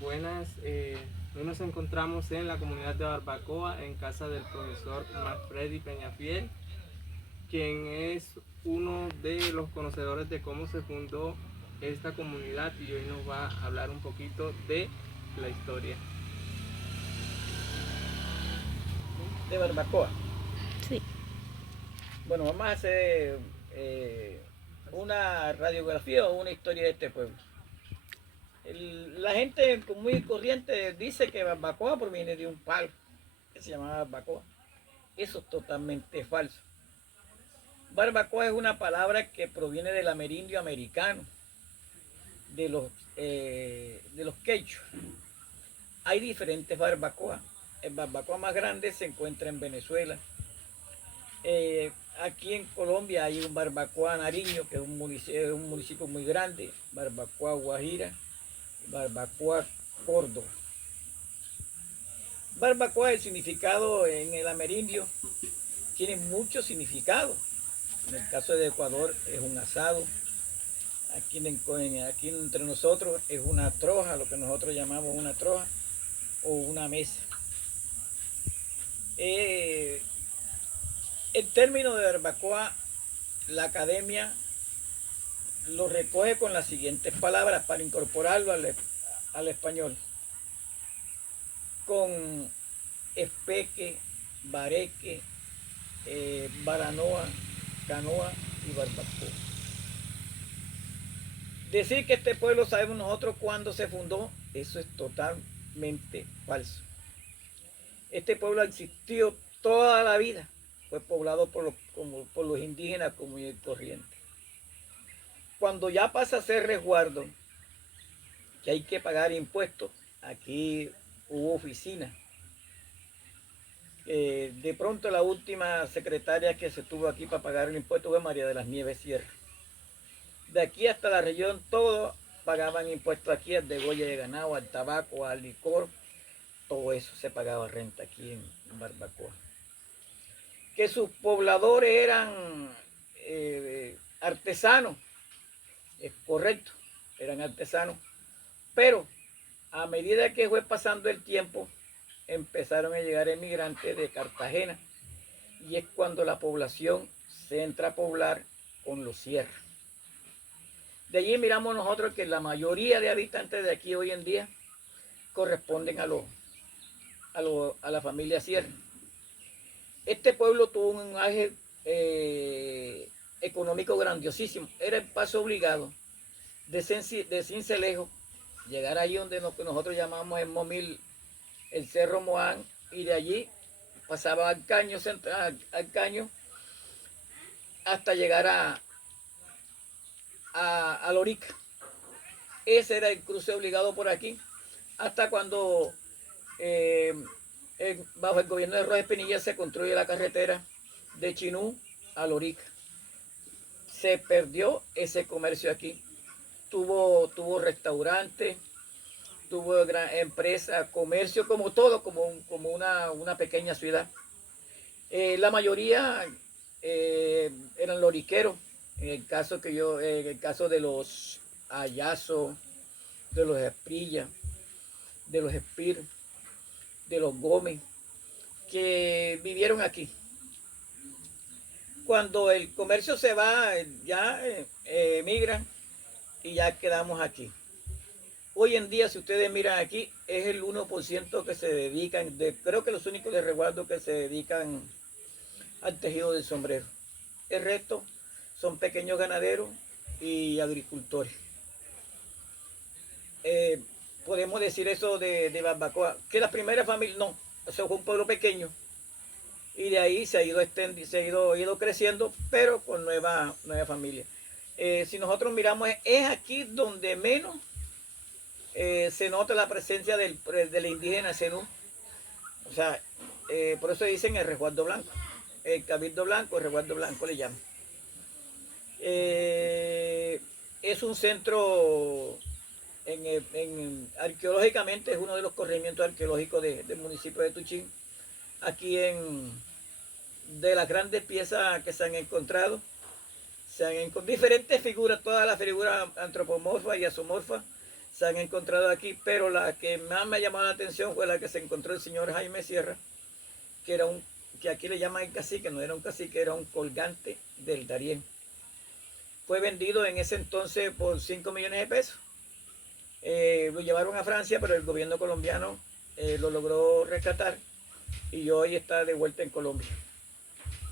Buenas, hoy nos encontramos en la comunidad de Barbacoa, en casa del profesor Manfredi Peñafiel, quien es uno de los conocedores de cómo se fundó esta comunidad y hoy nos va a hablar un poquito de la historia. De barbacoa. Sí. Bueno, vamos a hacer una radiografía o una historia de este pueblo. La gente muy corriente dice que barbacoa proviene de un palo que se llamaba barbacoa. Eso es totalmente falso. Barbacoa es una palabra que proviene del amerindio americano, de los quechua. Hay diferentes barbacoas. El barbacoa más grande se encuentra en Venezuela. Aquí en Colombia hay un Barbacoa Nariño, que es un municipio muy grande, Barbacoa Guajira, Barbacoa Córdoba. Barbacoa, el significado en el amerindio, tiene mucho significado. En el caso de Ecuador es un asado. Aquí entre nosotros es una troja, lo que nosotros llamamos una troja o una mesa. El término de barbacoa, la academia lo recoge con las siguientes palabras para incorporarlo al español. Con espeque, bareque, baranoa, canoa y barbacoa. Decir que este pueblo sabemos nosotros cuándo se fundó, eso es totalmente falso. Este pueblo ha existido toda la vida, fue poblado por los indígenas común y corriente. Cuando ya pasa a ser resguardo, que hay que pagar impuestos, aquí hubo oficinas. De pronto la última secretaria que se tuvo aquí para pagar el impuesto fue María de las Nieves Sierra. De aquí hasta la región todos pagaban impuestos aquí, al degolle de ganado, al tabaco, al licor, todo eso se pagaba renta aquí en Barbacoa. Que sus pobladores eran artesanos, es correcto, eran artesanos, pero a medida que fue pasando el tiempo, empezaron a llegar emigrantes de Cartagena y es cuando la población se entra a poblar con los sierras. De allí miramos nosotros que la mayoría de habitantes de aquí hoy en día corresponden a la familia Sierra. Este pueblo tuvo un auge económico grandiosísimo. Era el paso obligado de Cincelejo, llegar allí donde nosotros llamamos en Momil el Cerro Moán, y de allí pasaba al Caño Central, al Caño, hasta llegar a Lorica. Ese era el cruce obligado por aquí, hasta cuando eh, bajo el gobierno de Rojas Pinilla se construye la carretera de Chinú a Lorica. Se perdió ese comercio aquí. Tuvo restaurantes, tuvo gran empresa, comercio, como todo, como una pequeña ciudad. La mayoría eran loriqueros. En el caso de los Ayazo, de los Esprilla, de los Espir, de los Gómez, que vivieron aquí. Cuando el comercio se va, ya emigran y ya quedamos aquí. Hoy en día, si ustedes miran aquí, es el 1% que se dedican, creo que los únicos de resguardo que se dedican al tejido del sombrero. El resto son pequeños ganaderos y agricultores. Eh, Podemos decir eso de Barbacoa, que la primera familia, no, eso fue un pueblo pequeño y de ahí se ha ido creciendo, pero con nueva familia. Si nosotros miramos, es aquí donde menos se nota la presencia del indígena Zenú. O sea, por eso dicen el resguardo blanco. El cabildo blanco, el resguardo blanco le llaman. Es un centro, arqueológicamente es uno de los corregimientos arqueológicos del municipio de Tuchín. Aquí de las grandes piezas que se han encontrado diferentes figuras, todas las figuras antropomorfas y asomorfas se han encontrado aquí, pero la que más me llamó la atención fue la que se encontró el señor Jaime Sierra, que era que aquí le llaman el cacique, no era un cacique, era un colgante del Darién. Fue vendido en ese entonces por 5 millones de pesos. Lo llevaron a Francia, pero el gobierno colombiano lo logró rescatar y hoy está de vuelta en Colombia.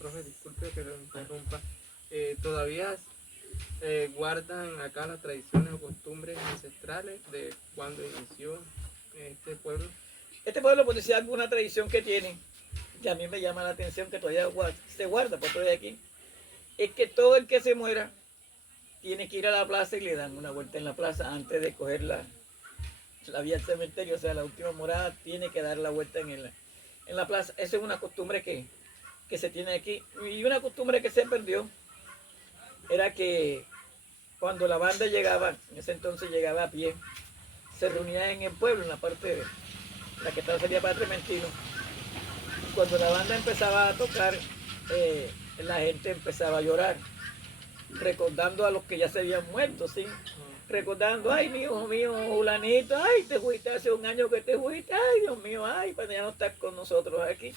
Profe, disculpe que lo interrumpa. ¿Todavía guardan acá las tradiciones o costumbres ancestrales de cuando inició este pueblo? Este pueblo, por decir alguna tradición que tiene, que a mí me llama la atención que todavía se guarda, por todo de aquí, es que todo el que se muera tiene que ir a la plaza y le dan una vuelta en la plaza antes de coger la vía al cementerio, o sea, la última morada tiene que dar la vuelta en la plaza. Esa es una costumbre que se tiene aquí. Y una costumbre que se perdió era que cuando la banda llegaba, en ese entonces llegaba a pie, se reunía en el pueblo, en la parte de la que estaba salida para Trementino. Cuando la banda empezaba a tocar, la gente empezaba a llorar, recordando a los que ya se habían muerto, ¿sí? Recordando, ay, mi hijo mío, Julanito, ay, te fuiste hace un año que te fuiste, ay, Dios mío, ay, pues ya no estás con nosotros aquí.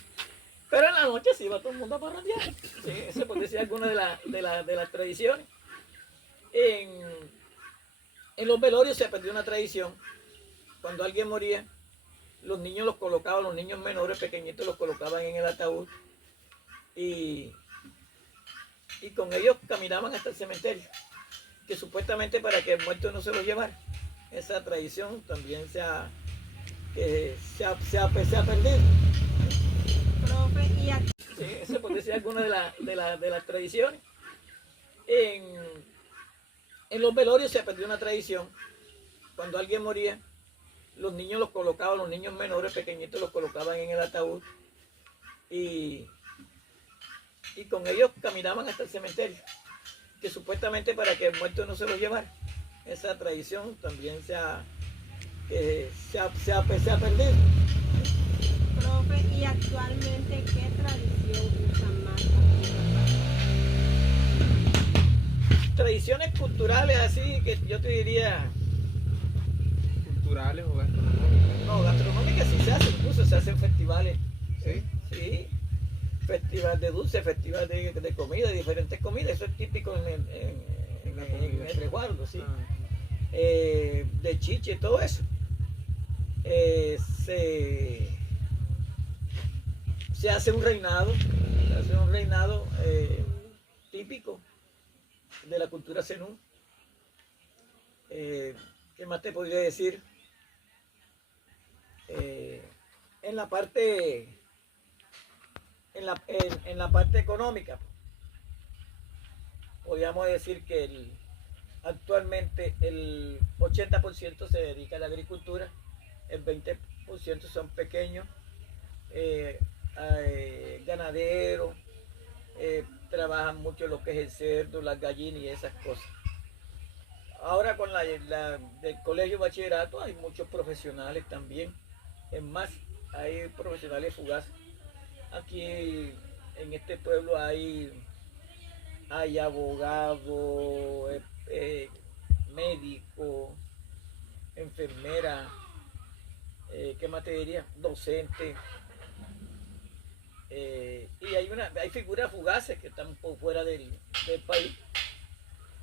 Pero en la noche se iba todo el mundo a parrandear. Sí, eso puede ser alguna de las tradiciones. En los velorios se perdió una tradición. Cuando alguien moría, los niños los colocaban, los niños menores, pequeñitos, los colocaban en el ataúd y con ellos caminaban hasta el cementerio, que supuestamente para que el muerto no se los llevara. Esa tradición también se ha perdido. Profe, y aquí Sí, eso puede ser alguna de las tradiciones. En los velorios se perdió una tradición. Cuando alguien moría, los niños los colocaban, los niños menores, pequeñitos, los colocaban en el ataúd y con ellos caminaban hasta el cementerio, que supuestamente para que el muerto no se los llevara. Esa tradición también se ha perdido. profe, y actualmente, ¿qué tradición usan más? Tradiciones culturales así que yo te diría, ¿Culturales o gastronómicas? no, gastronómicas sí se hacen, incluso se hacen festivales. ¿Sí? Sí, festival de dulce, festival de comida, diferentes comidas, eso es típico en el resguardo, sí. De chiche, todo eso. Se hace un reinado, típico de la cultura zenú. ¿Qué más te podría decir? En la parte económica, podríamos decir que actualmente el 80% se dedica a la agricultura, el 20% son pequeños ganaderos, trabajan mucho lo que es el cerdo, las gallinas y esas cosas. Ahora con del colegio bachillerato hay muchos profesionales también. Es más, hay profesionales fugaces. Aquí en este pueblo hay abogados, médicos, enfermeras, ¿qué más te diría? Docentes. Y hay figuras fugaces que están por fuera del país,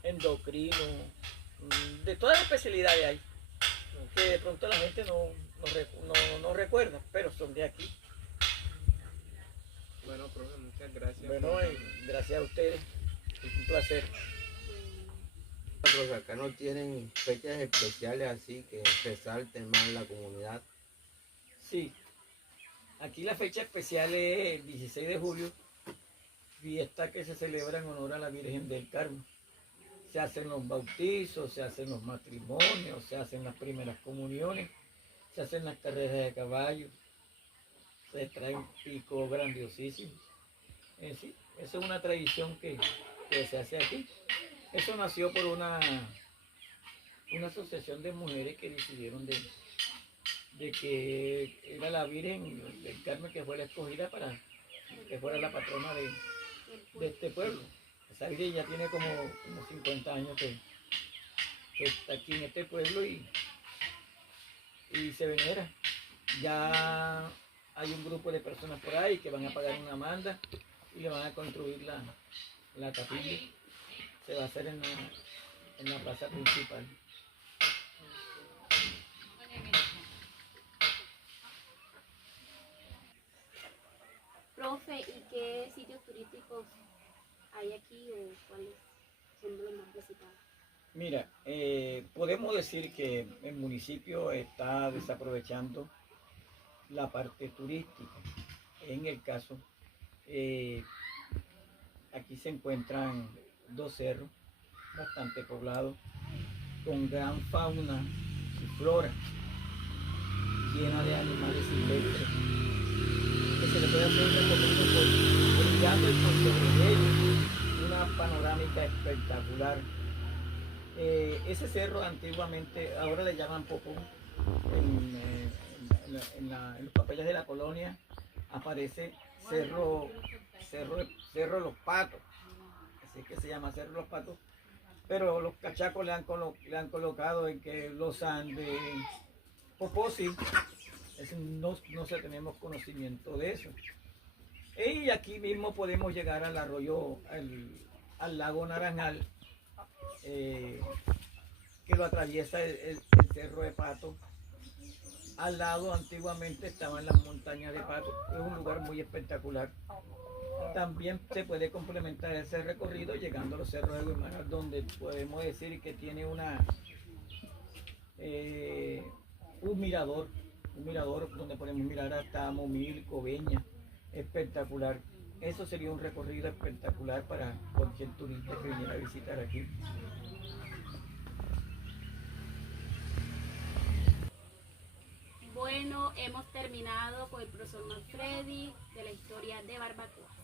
endocrino, de todas las especialidades hay, que de pronto la gente no recuerda, pero son de aquí. Bueno, profe, muchas gracias. Bueno, gracias a ustedes, es un placer. Los acá no tienen fechas especiales así que resalten más la comunidad. Sí, aquí la fecha especial es el 16 de julio, fiesta que se celebra en honor a la Virgen del Carmen. Se hacen los bautizos, se hacen los matrimonios, se hacen las primeras comuniones, se hacen las carreras de caballo, se traen picos grandiosísimos. Sí, eso es una tradición que se hace aquí. Eso nació por una asociación de mujeres que decidieron de que era la Virgen del Carmen que fue la escogida para que fuera la patrona de este pueblo. Esa Virgen ya tiene como 50 años que está aquí en este pueblo y y se venera. Ya hay un grupo de personas por ahí que van a pagar una manda y le van a construir la capilla. Se va a hacer en la plaza principal. Profe, ¿y qué sitios turísticos hay aquí o cuáles son los más visitados? Mira, podemos decir que el municipio está desaprovechando la parte turística. En el caso, aquí se encuentran 2 cerros bastante poblados, con gran fauna y flora, llena de animales silvestres, que se le puede hacer un recorrido brillando y por sobre ellos una panorámica espectacular. Ese cerro antiguamente, ahora le llaman Popón, en los papeles de la colonia aparece Cerro Los Patos, así que se llama Cerro Los Patos, pero los cachacos le han colocado en que los Andes, Poposi, no se tenemos conocimiento de eso. Y aquí mismo podemos llegar al arroyo, al lago Naranjal, que lo atraviesa el Cerro de Pato. Al lado antiguamente estaban las montañas de Pato, es un lugar muy espectacular. También se puede complementar ese recorrido llegando a los cerros de Guimara, donde podemos decir que tiene un mirador donde podemos mirar hasta Momil, Coveñas, espectacular. Eso sería un recorrido espectacular para cualquier turista que viniera a visitar aquí. Bueno, hemos terminado con el profesor Manfredi de la historia de Barbacoa.